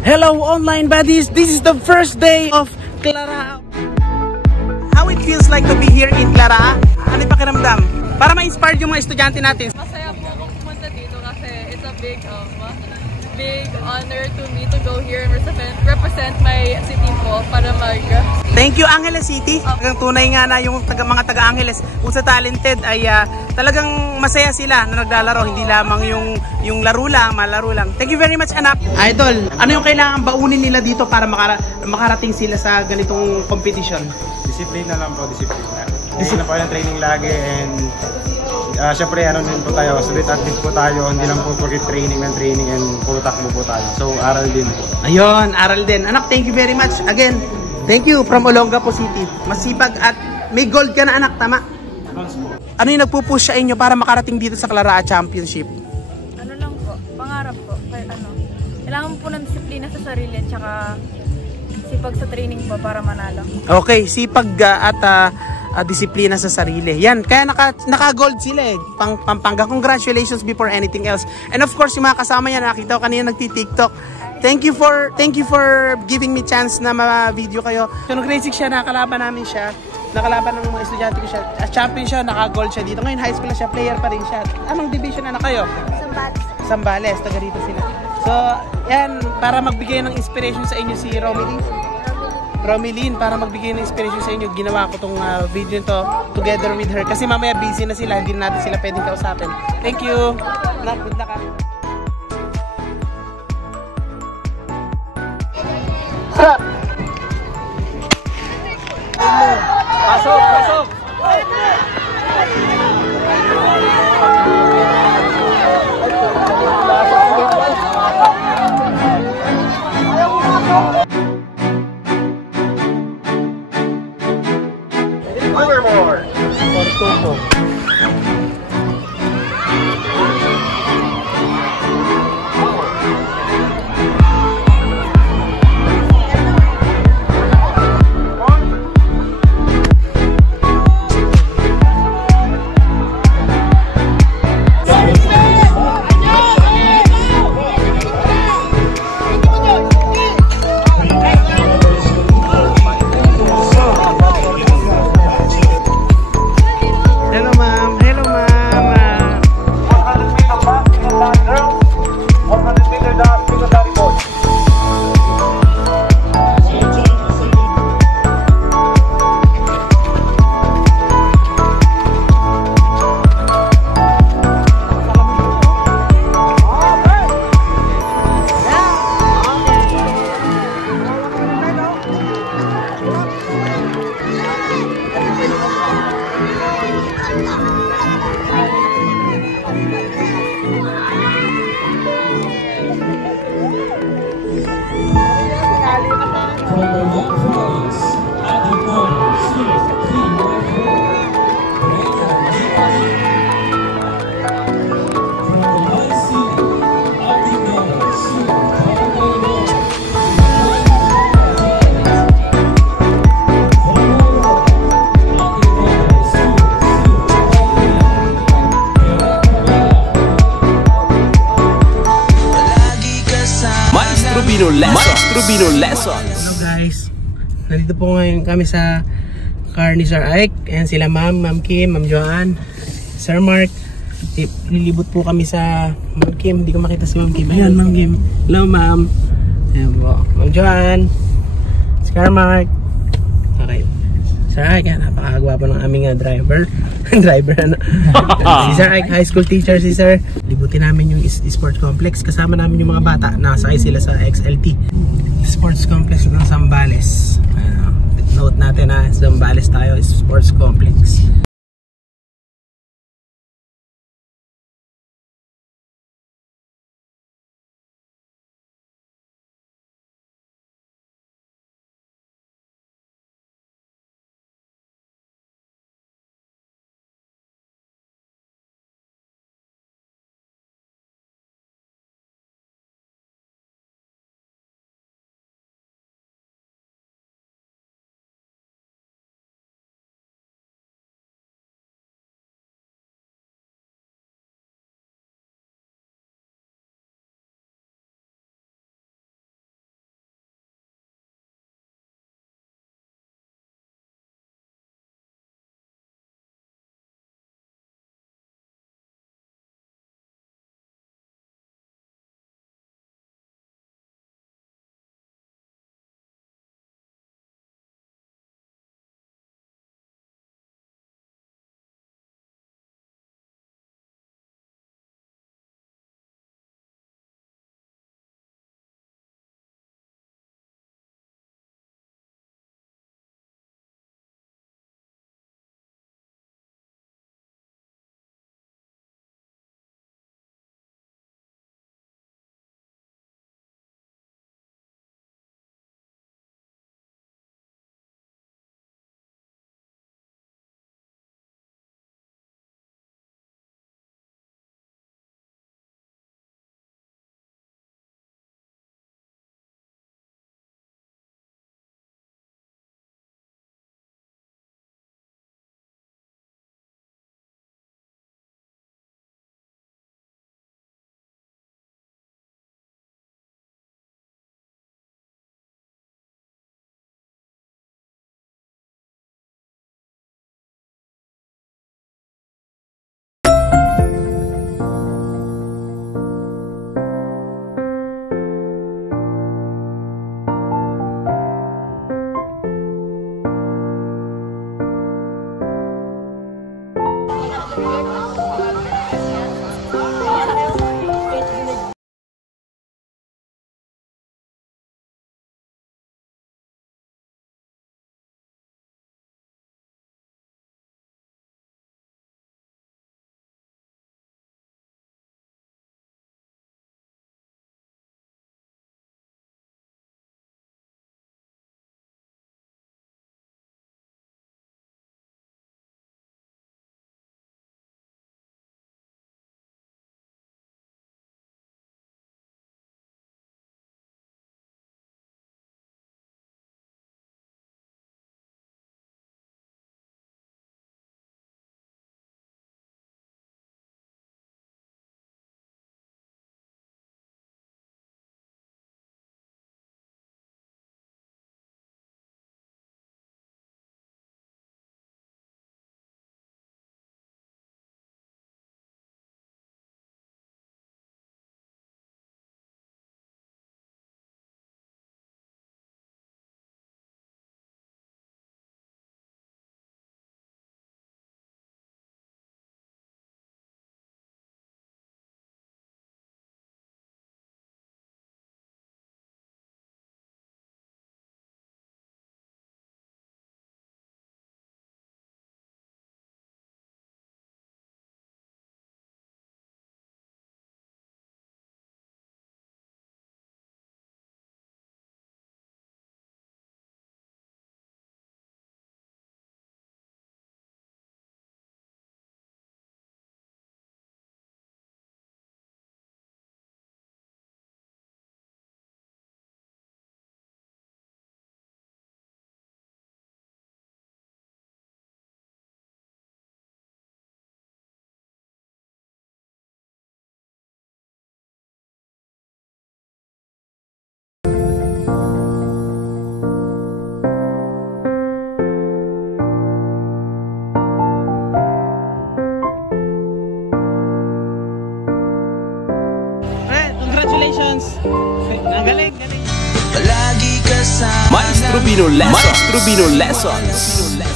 Hello online buddies, this is the first day of Clara. How it feels like to be here in Clara? Ano yung pakiramdam? Para ma-inspire yung mga estudyante natin. Masaya po akong pumunta dito kasi it's a big honor to me to go here and represent my city po para Thank you Angeles City. Talagang tunay nga na yung mga taga-Angeles kung sa talented ay talagang masaya sila na naglalaro, hindi lamang yung laro lang, malaro lang. Thank you very much anak. Idol, ano yung kailangan baunin nila dito para makarating sila sa ganitong competition? Disiplina lang po, disiplina. Disiplina po yung training lagi and syempre ano din po tayo, student athlete po tayo, hindi lang po pagit training and puro takbo po tayo. So aral din po. Ayun, aral din. Anak, thank you very much. Again, thank you from Olongapo City. Masipag at may gold ka na anak, tama? Ano yung nagpupush sa inyo para makarating dito sa Clara Championship? Ano lang po, pangarap po. Kailangan po ng disiplina sa sarili at saka sipag sa training po para manalo. Okay, sipag at disiplina sa sarili. Yan, kaya naka-gold sila eh. Pampanga. Congratulations before anything else. And of course, yung mga kasama yan, nakita ko kanina nagti-TikTok. Thank you for giving me chance na ma-video kayo. So, nung grade 6 siya, nakalaban namin siya. Nakalaban ng mga estudyante ko siya. Champion siya, naka-gold siya dito. Ngayon, high school na siya, player pa rin siya. Anong division na kayo? Zambales, taga rito sila. So, yan, para magbigay ng inspiration sa inyo si Romeline, para magbigay ng inspiration sa inyo, ginawa ko tong video nito together with her. Kasi mamaya busy na sila, hindi na natin sila pwedeng kausapin. Thank you! Good luck. Stop! Pasok! Pasok! Overmore! Maestro Lessons. Hello guys, nandito po ngayon kami sa car ni Sir Ike. Ayan sila Ma'am Kim, Ma'am Joanne, Sir Mark. Lilibot po kami sa Ma'am Kim. Hindi ko makita si Ma'am Kim. Ayan Ma'am Kim. Hello Ma'am. Ayan po, Ma'am Joanne, Sir Mark. Okay, Sir Ike, napakagwapo ng aming driver. Driver ano. Si Sir Ike, high school teacher si Sir. Libutin namin yung sports complex. Kasama namin yung mga bata. Nakasakay sila sa XLT. Sports complex ng Zambales. Note natin na Zambales tayo is sports complex. Rubino Lessons.